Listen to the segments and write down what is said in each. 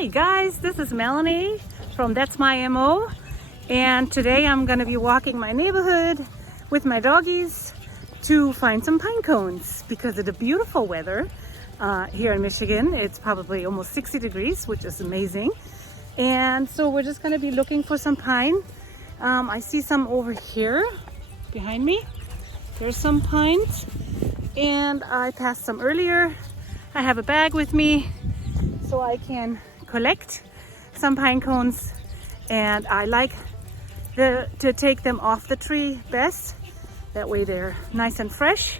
Hi guys, this is Melanie from That's My MO, and today I'm gonna be walking my neighborhood with my doggies to find some pine cones because of the beautiful weather here in Michigan. It's probably almost 60 degrees, which is amazing. And so we're just gonna be looking for some pine. I see some over here behind me. There's some pines, and I passed some earlier. I have a bag with me so I can collect some pine cones, and I like to take them off the tree best. That way they're nice and fresh.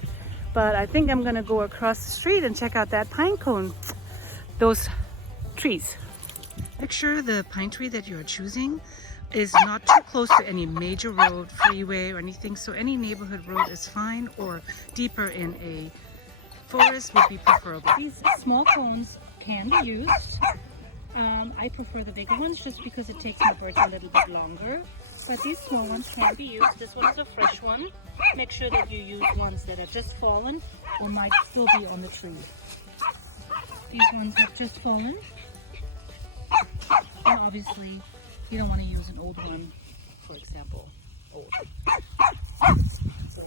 But I think I'm gonna go across the street and check out that pine cone, those trees. Make sure the pine tree that you're choosing is not too close to any major road, freeway, or anything. So any neighborhood road is fine, or deeper in a forest would be preferable. These small cones can be used. I prefer the bigger ones just because it takes my birds a little bit longer. But these small ones can be used. This one is a fresh one. Make sure that you use ones that are just fallen or might still be on the tree. These ones have just fallen. And obviously, you don't want to use an old one, for example, old. So,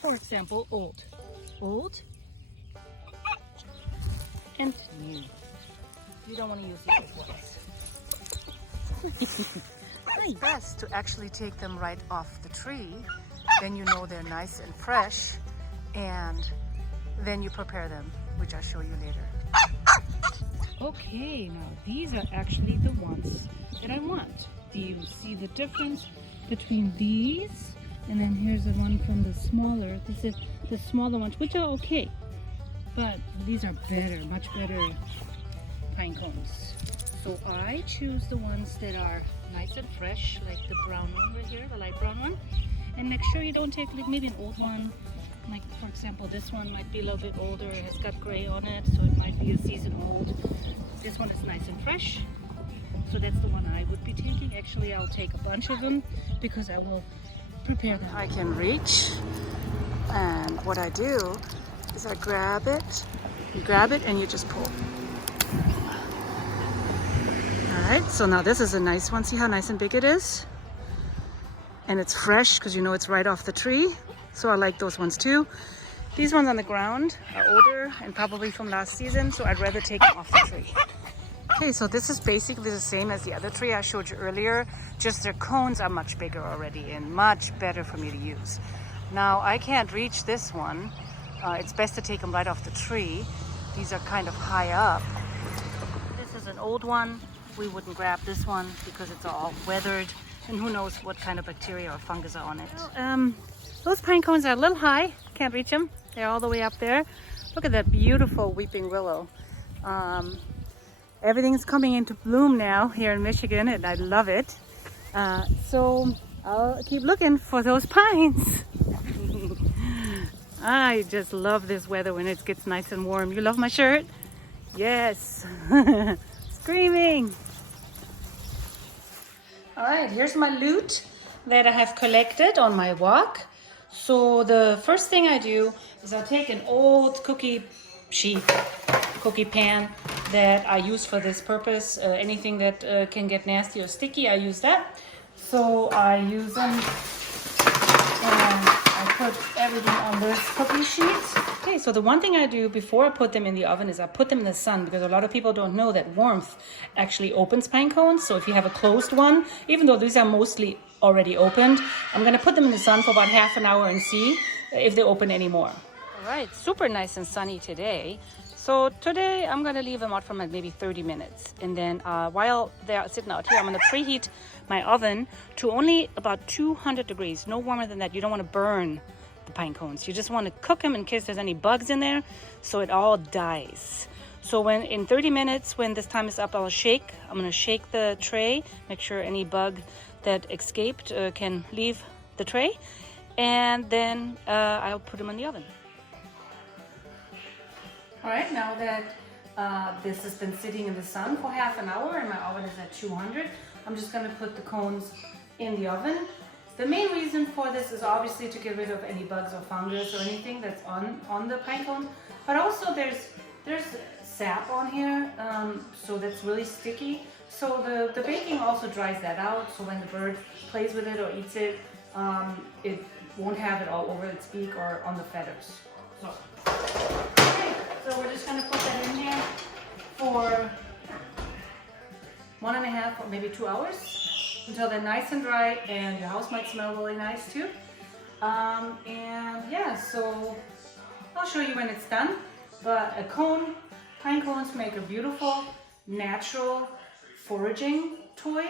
for example, old, and new. You don't want to use the old ones. It's best to actually take them right off the tree. Then you know they're nice and fresh, and then you prepare them, which I'll show you later. Okay, now these are actually the ones that I want. Do you see the difference between these? And then here's the one from the smaller. This is the smaller ones, which are okay. But these are better, much better pine cones. So I choose the ones that are nice and fresh, like the brown one right here, the light brown one. And make sure you don't take like maybe an old one. Like for example, this one might be a little bit older. It has got gray on it, so it might be a season old. This one is nice and fresh. So that's the one I would be taking. Actually, I'll take a bunch of them because I will prepare them. I can reach, and what I do is I grab it. You grab it and you just pull. Alright, so now this is a nice one. See how nice and big it is? And it's fresh because you know it's right off the tree. So I like those ones too. These ones on the ground are older and probably from last season, so I'd rather take them off the tree. Okay, so this is basically the same as the other tree I showed you earlier, just their cones are much bigger already and much better for me to use. Now I can't reach this one. It's best to take them right off the tree. These are kind of high up. This is an old one. We wouldn't grab this one because it's all weathered, and who knows what kind of bacteria or fungus are on it. Well, those pine cones are a little high. Can't reach them. They're all the way up there. Look at that beautiful weeping willow. Everything's coming into bloom now here in Michigan, and I love it. So I'll keep looking for those pines. I just love this weather when it gets nice and warm. You love my shirt? Yes. Screaming. All right, here's my loot that I have collected on my walk. So the first thing I do is I'll take an old cookie sheet, cookie pan that I use for this purpose. Anything that can get nasty or sticky, I use that. So I use them and I put everything on this cookie sheet. Okay, so the one thing I do before I put them in the oven is I put them in the sun, because a lot of people don't know that warmth actually opens pine cones. So if you have a closed one, even though these are mostly already opened, I'm gonna put them in the sun for about half an hour and see if they open anymore. All right, super nice and sunny today. So today I'm gonna leave them out for maybe 30 minutes. And then while they're sitting out here, I'm gonna preheat my oven to only about 200 degrees, no warmer than that. You don't wanna burn the pine cones. You just wanna cook them in case there's any bugs in there, so it all dies. So when in 30 minutes, when this time is up, I'm gonna shake the tray, make sure any bug that escaped can leave the tray, and then I'll put them in the oven. All right, now that this has been sitting in the sun for half an hour and my oven is at 200, I'm just gonna put the cones in the oven. The main reason for this is obviously to get rid of any bugs or fungus or anything that's on the pine cone, but also there's sap on here, so that's really sticky. So the baking also dries that out, so when the bird plays with it or eats it, it won't have it all over its beak or on the feathers. So, okay, so we're just gonna put that in here for 1.5 or maybe 2 hours until they're nice and dry, and your house might smell really nice too. And yeah, so I'll show you when it's done. But pine cones make a beautiful, natural foraging toy.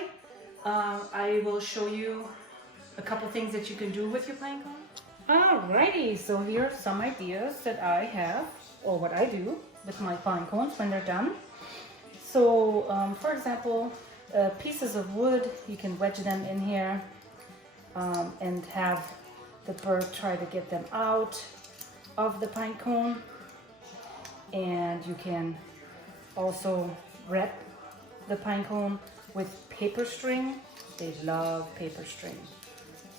I will show you a couple things that you can do with your pine cone. Alrighty, so here are some ideas that I have, or what I do with my pine cones when they're done. So, for example, pieces of wood, you can wedge them in here and have the bird try to get them out of the pine cone. And you can also wrap the pine cone with paper string. They love paper string.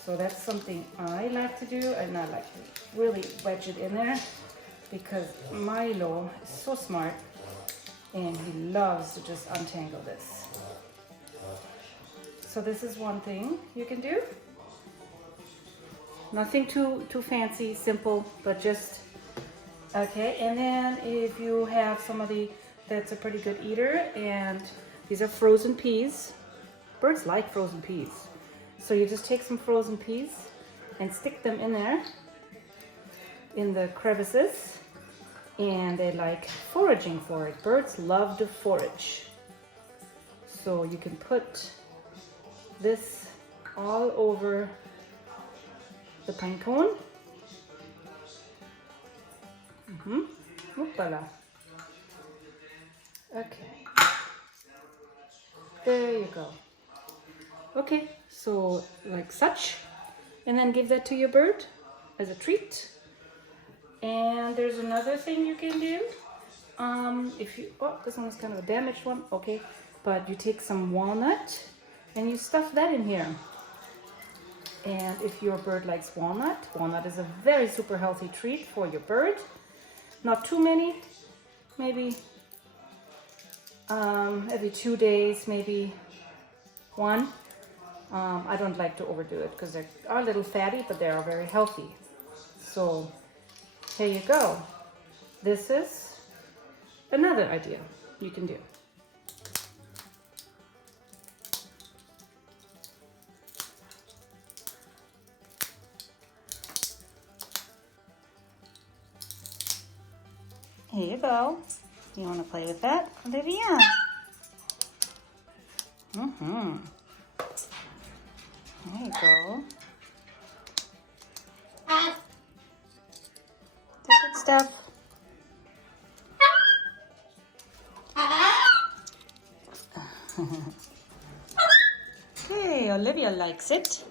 So that's something I like to do, and I like to really wedge it in there because Milo is so smart and he loves to just untangle this. So this is one thing you can do. Nothing too fancy, simple, but just okay. And then if you have somebody that's a pretty good eater, and these are frozen peas. Birds like frozen peas. So you just take some frozen peas and stick them in there, in the crevices, and they like foraging for it. Birds love to forage. So you can put this all over the pine cone. Hoopala. Okay. There you go. Okay, so like such. And then give that to your bird as a treat. And there's another thing you can do. If you, oh, this one is kind of a damaged one. Okay, but you take some walnut and you stuff that in here. And if your bird likes walnut, walnut is a very super healthy treat for your bird. Not too many, maybe every 2 days, maybe one. I don't like to overdo it because they are a little fatty, but they are very healthy. So here you go. This is another idea you can do. Here you go. You want to play with that, Olivia? There you go. Good stuff. Okay, Olivia likes it.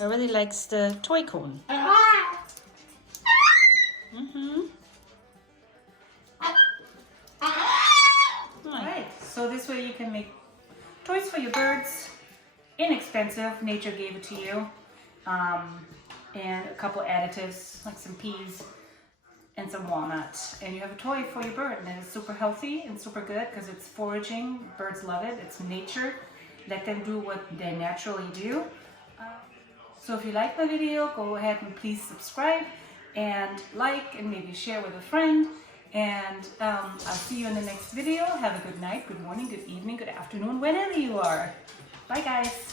I really likes the toy cone. Alright, so this way you can make toys for your birds. Inexpensive, nature gave it to you. And a couple additives like some peas and some walnuts, and you have a toy for your bird, and it's super healthy and super good because it's foraging. Birds love it. It's nature. Let them do what they naturally do. So if you like my video, go ahead and please subscribe and like and maybe share with a friend. And I'll see you in the next video. Have a good night, good morning, good evening, good afternoon, whenever you are. Bye guys.